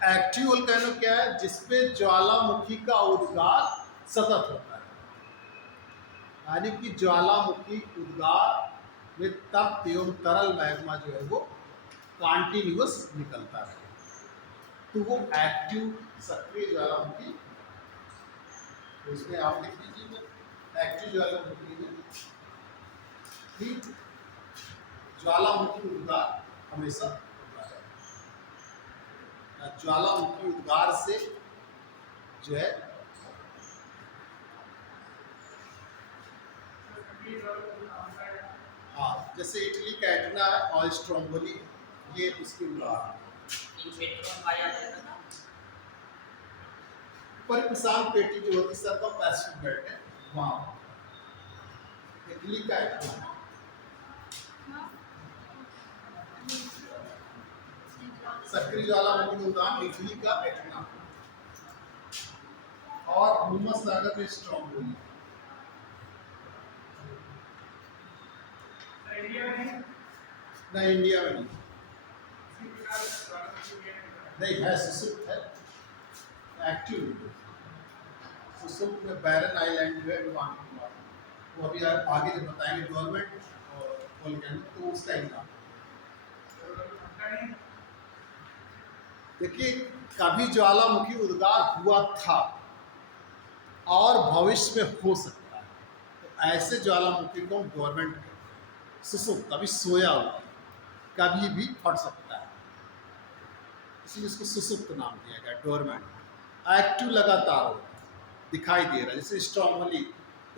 एक्टिव वोल्केनो क्या है? जिसपे ज्वालामुखी का उद्गार सतत होता है, यानी कि ज्वालामुखी उद्गार में तप्त एवं तरल मैग्मा जो है वो कॉन्टिन्यूअस निकलता है, तो वो एक्टिव सक्रिय ज्वालामुखी। तो इसमें आप लिख लीजिए एक्टिव ज्वालामुखी में ठीक ज्वालामुखी उद्गार हमेशा होता है। ज्वालामुखी उद्गार से जो है हाँ, जैसे इटली का एटना है और स्ट्रोम्बोली, ये उसकी उदाहरण। पर किसान पेटी जो होती सर का पैसिफिक बेल्ट है वहाँ इटली का एटना, सक्रिय ज्वालामुखी उदाहरण इटली का एटना, और भूमध्य सागर में स्ट्रोम्बोली। नहीं इंडिया में नहीं है, सुसुप्त है, एक्टिव सुसुप्त में बैरन आइलैंड जो है वो अभी आगे जब बताएंगे गवर्नमेंट और वोल्केनो तो उसका एग्जाम। देखिए कभी ज्वालामुखी उद्गार हुआ था और भविष्य में हो सकता है, तो ऐसे ज्वालामुखी को गवर्नमेंट सुसुप्त, कभी सोया हुआ, कभी भी फट सकता है, इसलिए इसको सुसुप्त नाम दिया गया डोरमेंट। एक्टिव लगातार होता है, दिखाई दे रहा है, जैसे स्ट्रोम्बोली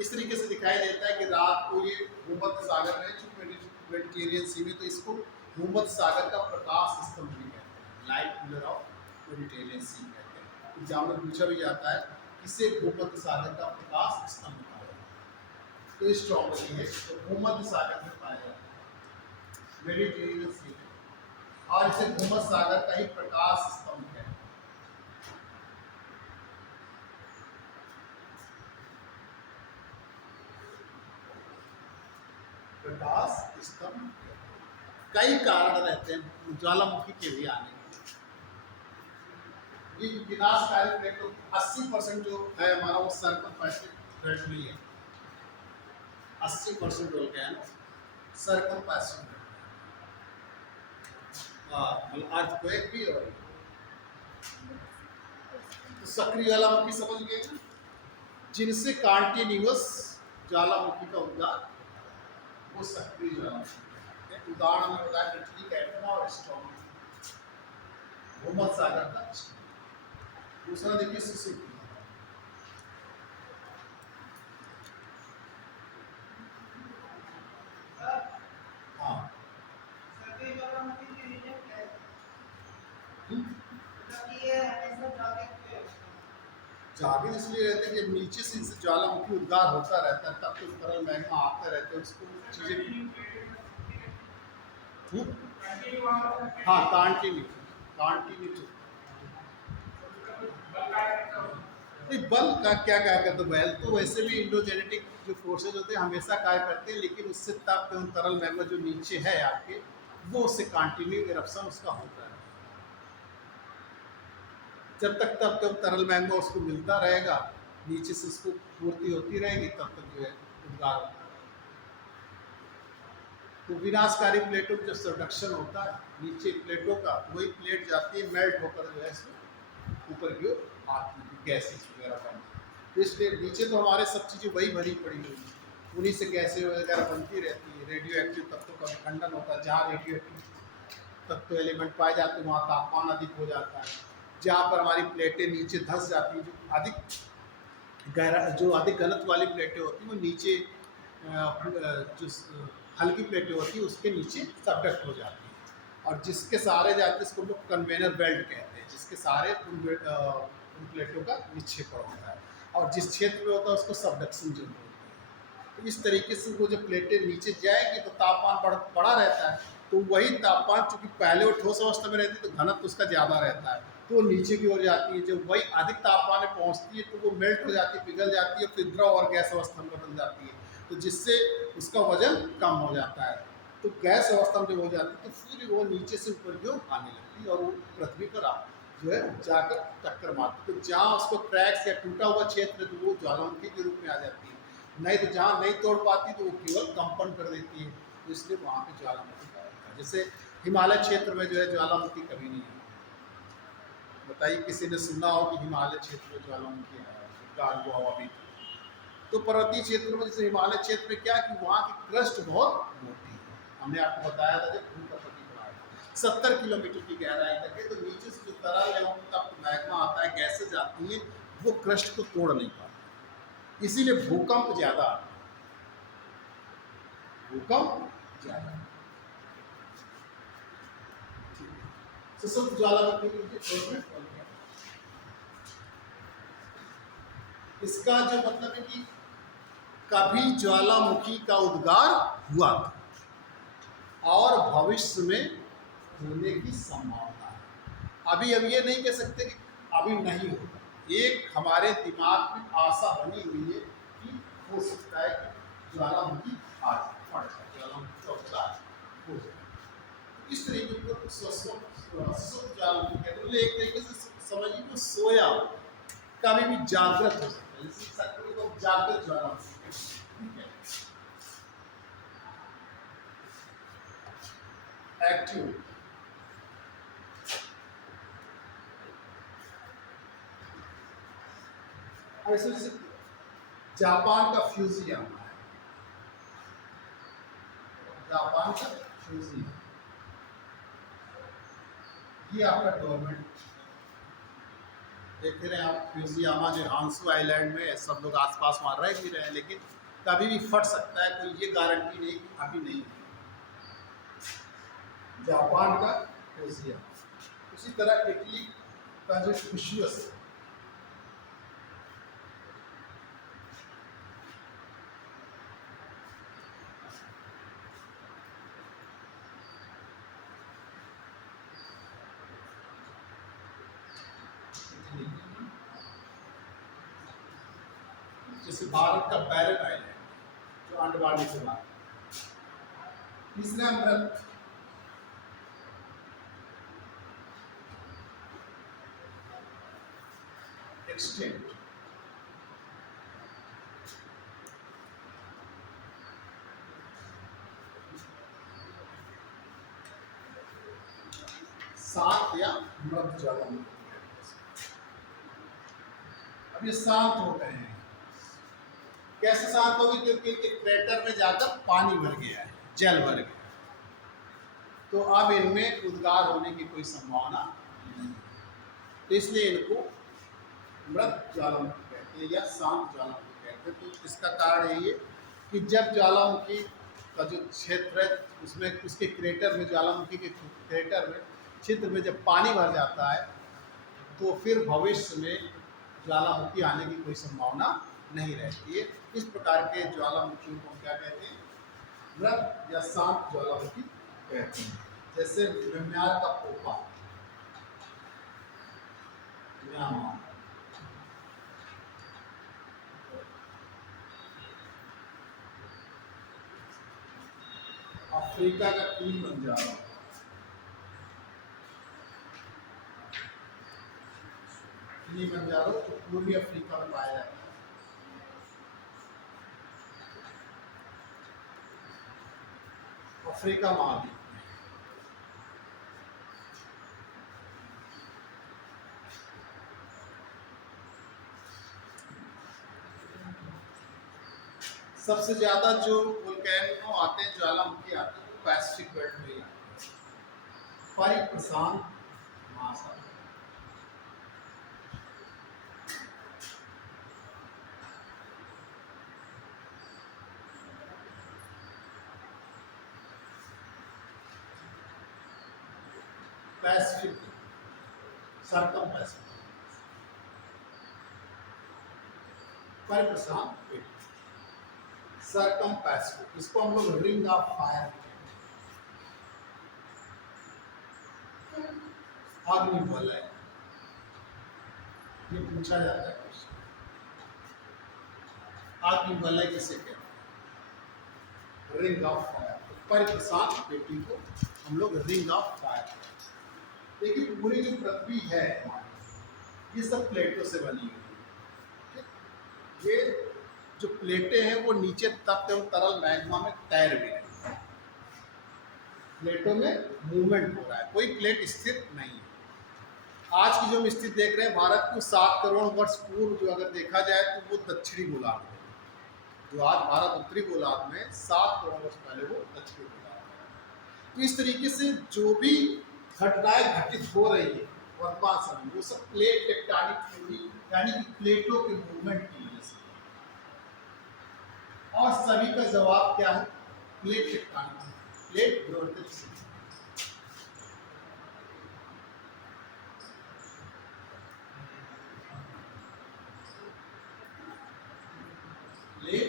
इस तरीके से दिखाई देता है कि रात को ये भूमध्य सागर में मेडिटेरियन सी में, तो इसको भूमध्य सागर का प्रकाश स्तंभ भी कहते हैं, लाइट पिलर ऑफ मेडिटेरियन सी कहते हैं। एग्जाम में पूछा भी जाता है किसे भूमध्य सागर का प्रकाश स्तंभ कहा जाता है, तो स्ट्रोम्बोली है, तो भूमध्य सागर में पाया जाता है मेडिटेरियन सी में, और इसे भूमध्य सागर का ही प्रकाश स्तंभ है। प्रकाश स्तंभ कई कारण रहते हैं ज्वालामुखी के भी आने के। ये विनाशकारी प्लेटों 80% जो है हमारा वो सर्कल पैसिव बेल्ट में ही है। 80% बोल के है ना सर्कल पैसिव बेल्ट। मतलब अर्थक्वेक भी और तो सक्रिय ज्वालामुखी समझ गए ना, जिनसे कंटिन्यूअस ज्वालामुखी का उद्गार वो सक्रिय ज्वालामुखी। उदाहरण में बताया इटली का एटना और स्टॉर्म, भूमध्य सागर का। दूसरा देखिए सिसुकी, हाँ जागृत इसलिए रहते हैं कि नीचे से इनसे ज्वालामुखी उद्गार होता रहता है, तब तो तरल मैग्मा आते रहते हैं, उसको चीजें हाँ कंटिन्यू कंटिन्यू। नहीं बल का क्या कार्य करते, बैल तो वैसे भी इंडोजेनेटिक जो फोर्सेज होते हैं हमेशा कार्य करते हैं, लेकिन उससे ताप एवं तरल मैग्मा जो नीचे है आपके वो उससे कंटिन्यू इरप्शन उसका होता है। जब तक तब तक तरल मैग्मा उसको मिलता रहेगा, नीचे से उसको पूर्ति होती रहेगी, तब तक जो है उद्गार होता है। तो विनाशकारी प्लेटों का जो सबडक्शन होता है नीचे प्लेटों का, वही प्लेट जाती है मेल्ट होकर जो है इसमें ऊपर की ओर आती है, गैसेज वगैरह बनती है। तो इसलिए नीचे तो हमारे सब चीज़ें वही भरी पड़ी हुई है, उन्हीं से गैसेज वगैरह बनती रहती है। रेडियो एक्टिव तत्वों का विखंडन होता है, जहाँ रेडियो एक्टिव तत्व एलिमेंट पाए जाते हैं वहाँ तापमान अधिक हो जाता है। जहाँ पर हमारी प्लेटें नीचे धंस जाती हैं, जो अधिक घनत्व वाली प्लेटें होती हैं वो नीचे जो हल्की प्लेटें होती है उसके नीचे सबडक्ट हो जाती है, और जिसके सहारे जाते हैं इसको लोग कन्वेनर बेल्ट कहते हैं, जिसके सहारे उन प्लेटों का निक्षेपण होता है, और जिस क्षेत्र में होता है उसको सबडक्शन जोन बोलते हैं। तो इस तरीके से वो जो प्लेटें नीचे जाएगी तो तापमान बढ़ा रहता है, तो वही तापमान चूँकि पहले वो ठोस अवस्था में रहती है तो घनत्व उसका ज़्यादा रहता है, तो वो नीचे की ओर जाती है। जब वही अधिक तापमान में पहुँचती है तो वो मेल्ट हो जाती है, पिघल जाती है, फिर द्रव और गैस अवस्था में बदल जाती है, तो जिससे उसका वजन कम हो जाता है। तो गैस अवस्था में जब हो जाती है तो फिर वो नीचे से ऊपर की ओर आने लगती है और वो पृथ्वी पर जो है जाकर टक्कर मारती है। तो जहाँ उसको क्रैक्स या टूटा हुआ क्षेत्र है तो वो ज्वालामुखी के रूप में आ जाती है, नहीं तो जहाँ नहीं तोड़ पाती तो वो केवल कंपन कर देती है, तो इसलिए वहाँ पे ज्वालामुखी का होता है। जैसे हिमालय क्षेत्र में जो है ज्वालामुखी कभी नहीं है। बताइए किसी ने सुना हो कि हिमालय क्षेत्र में ज्वालामुखी का अनुभव अभी? तो पर्वतीय क्षेत्रों में जैसे हिमालय क्षेत्र में क्या कि वहाँ की क्रस्ट बहुत मोटी है, हमने आपको बताया था जब भूतपति बनाया 70 किलोमीटर की गहराई तक है, तो नीचे से जो तरल एवं तप्त मैग्मा आता है, गैसेज आती है, वो क्रस्ट को तोड़ नहीं पाती, इसीलिए भूकंप ज्यादा आता है, भूकंप ज्यादा। सुसुप्त ज्वालामुखी इसका जो मतलब है कि कभी ज्वालामुखी का उद्गार हुआ था और भविष्य में होने की संभावना है। अभी हम ये नहीं कह सकते कि अभी नहीं होगा, एक हमारे दिमाग में आशा बनी हुई है कि हो सकता है कि ज्वालामुखी आ जाए, ज्वालामुखी का उद्गार हो जाए। इस तरीके को सुसुप्त ज्वालामुखी कहते हैं। एक तरीके से समझिए कि सोया कभी भी जागृत हो सकता है, इसी सक्रिय को जागृत ज्वालामुखी एक्टिव। ऐसे जापान का फ्यूजियामा है, जापान का फ्यूजियामा, ये आपका डोरमेंट देख रहे हैं आप। फ्यूजियामा जो हांसू आइलैंड में सब लोग आसपास वहाँ रह भी रहे हैं, लेकिन कभी भी फट सकता है, कोई ये गारंटी नहीं कि अभी नहीं है। जापान का फ्यूजियामा। उसी तरह इटली का जो फिशियस जैसे भारत का बैरन आइलैंड जो अंडमान निकोबार। तीसरा मृत एक्सटेंट। शांत या मृत ज्वालामुखी। अब ये शांत हो गए हैं। कैसे शांत होगी? क्योंकि इनके क्रेटर में जाकर पानी भर गया है, जल भर गया, तो अब इनमें उद्गार होने की कोई संभावना नहीं, तो इसलिए इनको मृत ज्वालामुखी कहते हैं या शांत ज्वालामुखी कहते हैं। तो इसका कारण यही है कि जब ज्वालामुखी का जो क्षेत्र है उसमें, उसके क्रेटर में, ज्वालामुखी के क्रेटर में, छिद्र में जब पानी भर जाता है तो फिर भविष्य में ज्वालामुखी आने की कोई संभावना नहीं रहती है। इस प्रकार के ज्वालामुखियों को क्या कहते हैं? मृत या शांत ज्वालामुखी कहते हैं। जैसे म्यांमार का पोपा, म्यांमार, अफ्रीका का किलिमंजारो, किलिमंजारो जो पूर्वी अफ्रीका में पाया जाता है। अफ्रीका महाद्वीप में। सबसे ज्यादा जो वोल्केनो आते हैं, ज्वालामुखी आते हैं, वो पैसिफिक बेल्ट में ही आते हैं, परिप्रशांत महासागर। पैसिफिक, सर्कम पैसिफिक, परिप्रशांत बेल्ट, सर्कम पैसिफिक। इसको हम लोग रिंग ऑफ फायर, अग्निवलय, ये पूछा जाता है क्वेश्चन। अग्निवलय किसे कहते हैं? Ring of fire. तो परिप्रशांत बेल्ट को हम लोग रिंग ऑफ फायर कहते हैं। देखिए पूरी जो पृथ्वी है ये सब प्लेटों से बनी हुई है। ये जो प्लेटें हैं वो नीचे तप्त एवं तरल मैग्मा में तैर भी रही है। प्लेटों में मूवमेंट हो रहा है, कोई प्लेट स्थिर नहीं है। आज की जो हम स्थिति देख रहे हैं, भारत को 7 करोड़ वर्ष पूर्व जो अगर देखा जाए तो वो दक्षिणी गोलार्ध है। जो आज भारत उत्तरी गोलार्ध में 7 करोड़ वर्ष पहले वो दक्षिणी गोलार्ध है। तो इस तरीके से जो भी घटनाएं घटित हो रही है वर्तमान समय में, वो सब प्लेट टेक्टोनिक थ्योरी यानी कि प्लेटों के मूवमेंट की वजह से। और सभी का जवाब क्या है? Plate tectonic, plate gravitation. Plate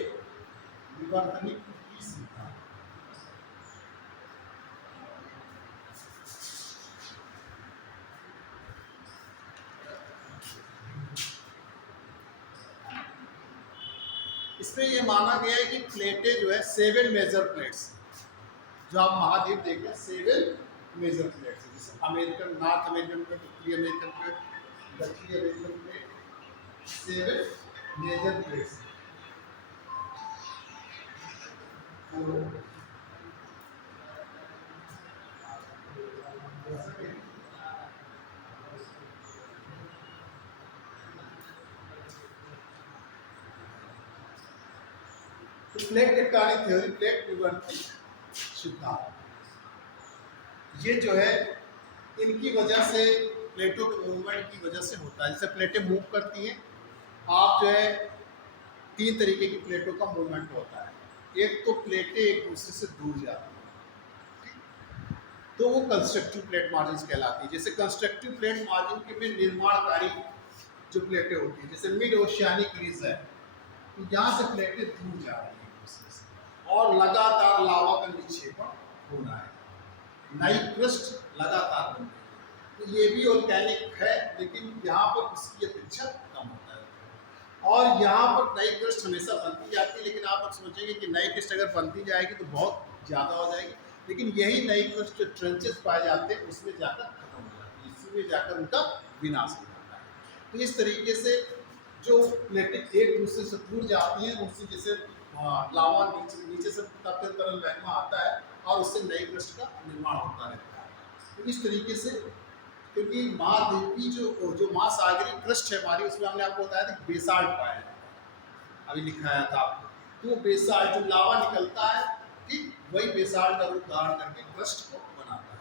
विवर्तनिक की सिद्धांत। इसमें यह माना गया है कि प्लेटें जो है 7 मेजर प्लेट्स, जो आप महाद्वीप देखें 7 मेजर प्लेट्स, जैसे अमेरिकन, नॉर्थ अमेरिकन प्लेट, उत्तरी अमेरिकन प्लेट, दक्षिणी American plate, 7 major plates. Plate tectonic theory, plate विवर्तनिक सिद्धांत, ये जो है इनकी वजह से, प्लेटों के मूवमेंट की वजह से होता है। जैसे प्लेटें मूव करती हैं, आप जो है 3 तरीके की प्लेटों का मूवमेंट होता है। एक तो प्लेटें एक दूसरे से दूर जाती हैं, तो वो कंस्ट्रक्टिव प्लेट मार्जिन कहलाती है। जैसे कंस्ट्रक्टिव प्लेट मार्जिन के में निर्माणकारी जो प्लेटें होती हैं, जैसे मिड ओशियानिक रीज है, तो यहाँ से प्लेटें दूर जा रही हैं और लगातार लावा का निक्षेपण हो रहा है, नई क्रस्ट लगातार बन रही है। तो ये भी वोल्केनिक है, लेकिन यहाँ पर इसकी अपेक्षा कम होता है। और यहाँ पर नई क्रस्ट हमेशा बनती जाती है, लेकिन आप अब सोचेंगे कि नई क्रस्ट अगर बनती जाएगी तो बहुत ज़्यादा हो जाएगी, लेकिन यही नई क्रस्ट जो ट्रेंचेस पाए जाते हैं उसमें जाकर खत्म हो जाती है, इसी में जाकर उनका विनाश हो जाता है। तो इस तरीके से जो प्लेटें एक दूसरे से दूर जाती हैं, उससे जैसे लावा नीचे नीचे से तप्त तरल मैग्मा आता है और उससे नए क्रस्ट का निर्माण होता रहता है। तो इस तरीके से, क्योंकि महाद्वीपीय जो महासागरीय क्रस्ट है हमारी, उसमें हमने आपको बताया था कि बेसाल्ट पाया जाता है, अभी लिखाया था आपको। तो वो बेसाल्ट जो लावा निकलता है, ठीक वही बेसाल्ट का रूप धारण करके क्रस्ट को बनाता है।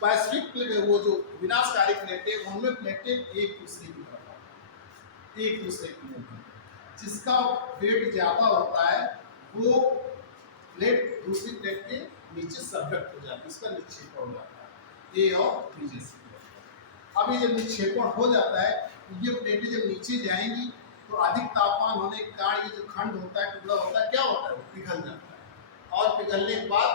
पैसिफिक प्लेट, वो जो विनाशकारी प्लेटें, उनमें प्लेटें एक दूसरे की तरफ, एक दूसरे की तरफ, जिसका वेट ज़्यादा होता है वो प्लेट दूसरी प्लेट के नीचे सबडक्ट हो जाती है, इसका निक्षेपण हो जाता है, ए और बी जैसी। अब ये जब निक्षेपण हो जाता है, ये प्लेटें जब नीचे जाएंगी तो अधिक तापमान होने के कारण ये जो खंड होता है, टुकड़ा होता है, क्या होता है, वो पिघल जाता है और पिघलने के बाद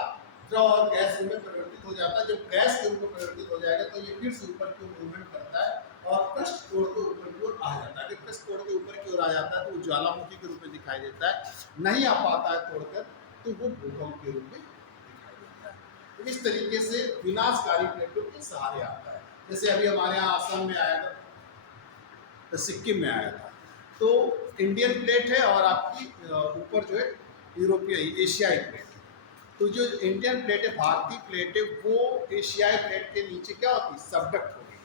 द्रव और गैस रूप में परिवर्तित हो जाता है। जब गैस के रूप में परिवर्तित हो जाएगा तो ये फिर से ऊपर की ओर मूवमेंट करता है और क्रस्ट तोड़ के ऊपर की ओर आ जाता है। जब क्रस्ट तोड़ के ऊपर की ओर आ जाता है तो वो ज्वालामुखी के रूप में दिखाई देता है, नहीं आ पाता है तोड़कर तो वो भूकंप के रूप में दिखाई देता है। तो इस तरीके से विनाशकारी प्लेटों के सहारे आता है। जैसे अभी हमारे यहाँ आसाम में आया था, तो सिक्किम में आया था, तो इंडियन प्लेट है और आपकी ऊपर जो है यूरोपीय एशियाई प्लेट है। तो जो इंडियन प्लेट है, भारतीय प्लेट है, वो एशियाई प्लेट के नीचे क्या होती है, सबडक्ट होती है।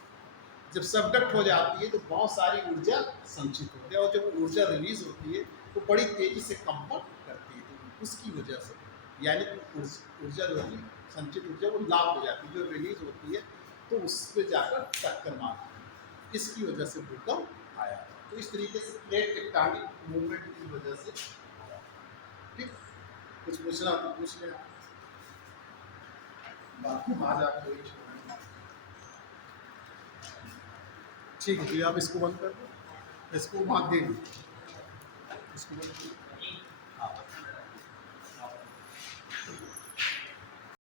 जब सबडक्ट हो जाती है तो बहुत सारी ऊर्जा संचित होती है और जब ऊर्जा रिलीज होती है तो बड़ी तेजी से कंपन करती है, तो उसकी वजह से यानी कि ऊर्जा जो है संचित ऊर्जा वो लाभ हो जाती है, जो रिलीज होती है तो उस पर जाकर टक्कर मारती है, इसकी वजह से भूकंप आया। तो इस तरीके से प्लेट टेक्टोनिक मूवमेंट की वजह से आया। ठीक, कुछ पूछना तो पूछ लें, बाकी आज आपको यही छोड़ना। ठीक है, तो आप इसको बंद कर दो, इसको वहाँ दे दो, इसको बंद कर दो।